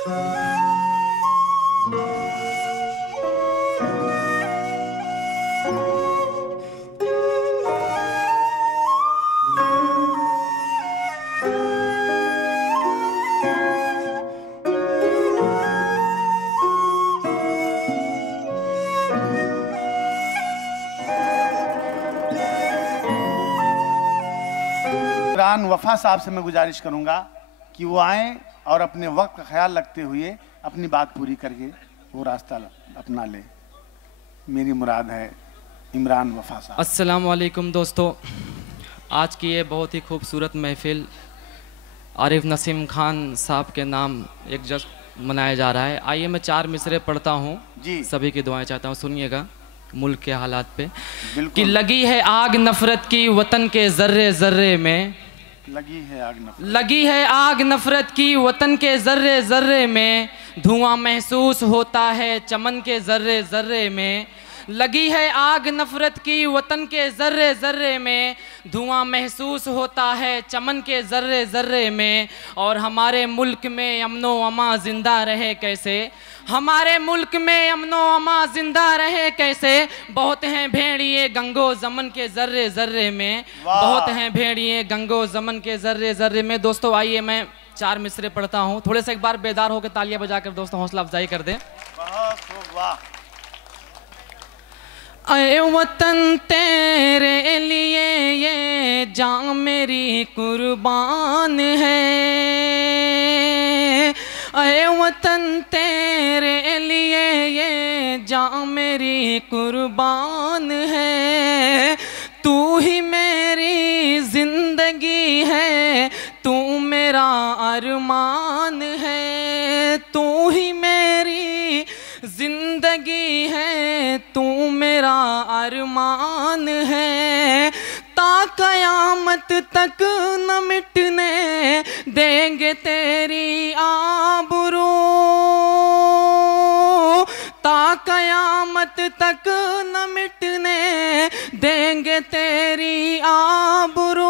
इमरान वफा साहब से मैं गुजारिश करूंगा कि वो आएँ और अपने वक्त का ख्याल रखते हुए अपनी बात पूरी करके वो रास्ता अपना ले। मेरी मुराद है इमरान वफा साहब। अस्सलाम वालेकुम दोस्तों, आज की ये बहुत ही खूबसूरत महफिल आरिफ नसीम खान साहब के नाम एक जश्न मनाया जा रहा है। आइए मैं 4 मिसरे पढ़ता हूँ जी, सभी की दुआएं चाहता हूँ, सुनिएगा मुल्क के हालात पे। कि लगी है आग नफरत की वतन के जर्रे जर्रे में, लगी है आग नफरत की वतन के जर्रे जर्रे में, धुआं महसूस होता है चमन के जर्रे जर्रे में। लगी है आग नफरत की वतन के जर्रे जर्रे में, धुआं महसूस होता है चमन के जर्रे जर्रे में। और हमारे मुल्क में अमनो अमा जिंदा रहे कैसे, हमारे मुल्क में अमनो अमा जिंदा रहे कैसे। बहुत हैं भेड़िए गंगो जमन के जर्रे जर्रे में, बहुत हैं भेड़िए गंगो जमन के जर्रे जर्रे में। दोस्तों आइए मैं 4 मिसरे पढ़ता हूँ, थोड़े से एक बार बेदार होकर तालियां बजाकर दोस्तों हौसला अफजाई कर दें। ऐ वतन तेरे लिए ये जान मेरी कुर्बान है, ऐ वतन तेरे लिए ये जान मेरी कुर्बान है। तू ही मेरी जिंदगी है, तू मेरा अरमान है, तू ही मेरी जिंदगी है, तू मेरा अरमान है। ता कयामत तक न मिटने देंगे तेरी आबरू, ता कयामत तक न मिटने देंगे तेरी आबरू।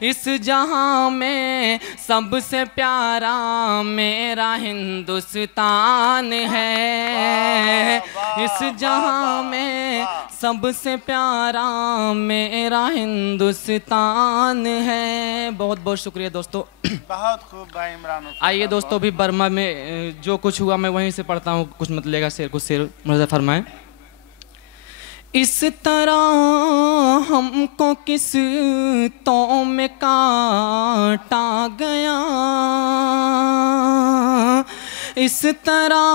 इस जहां में सबसे प्यारा मेरा हिंदुस्तान है, इस जहां में सबसे प्यारा मेरा हिंदुस्तान है। बहुत बहुत शुक्रिया दोस्तों। बहुत खूब भाई इमरान। आइए दोस्तों अभी बर्मा में जो कुछ हुआ मैं वहीं से पढ़ता हूँ, कुछ मत लेगा शेर कुछ शेर मुझे फरमाएं। इस तरह हमको किस तो में काटा गया, इस तरह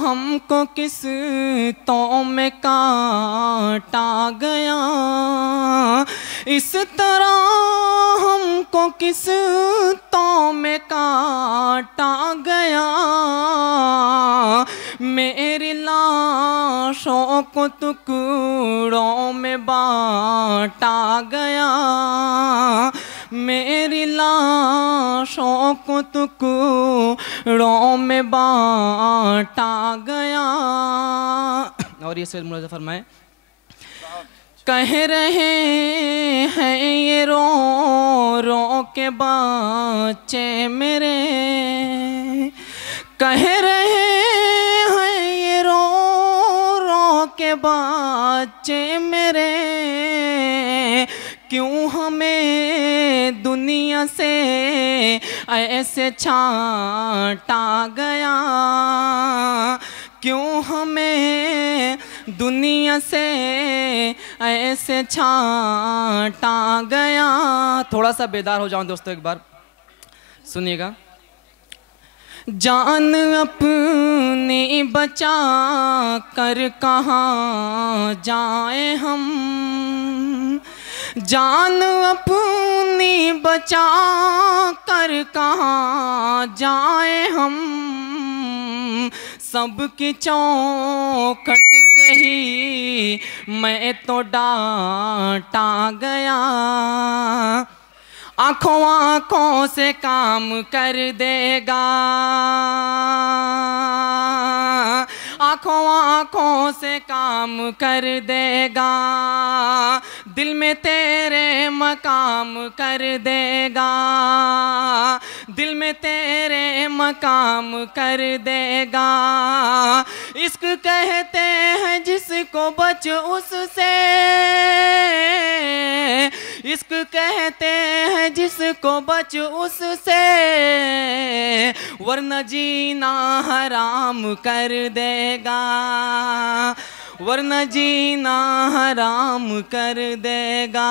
हमको किस तो में काटा गया, इस तरह हमको किस तो में काटा गया। मेरी लाशों को टुकड़ों में बांटा गया, मेरी लाशों को टुकड़ों में बांटा गया। और ये शेर मुझे फरमाए। कह रहे हैं ये रो रो के बच्चे मेरे, कह रहे हैं ये रो रो के बच्चे मेरे। क्यों हमें दुनिया से ऐसे छांटा गया, क्यों हमें दुनिया से ऐसे छांटा गया। थोड़ा सा बेदार हो जाऊं दोस्तों, एक बार सुनिएगा। जान अपनी बचा कर कहाँ जाए हम, जान अपनी बचा कर कहाँ जाए हम। सबकी चौखट से ही मैं तो डांटा गया। आँखों आँखों से काम कर देगा, आँखों आँखों से काम कर देगा। दिल में तेरे मकाम कर देगा, दिल में तेरे मकाम कर देगा। इश्क कहते हैं जिसको बच उससे, इश्क कहते हैं जिसको बच उससे, वरना जीना हराम कर देगा, वरना जीना हराम कर देगा।